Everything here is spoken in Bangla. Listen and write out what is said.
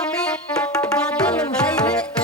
আমি বাদল ভাইরে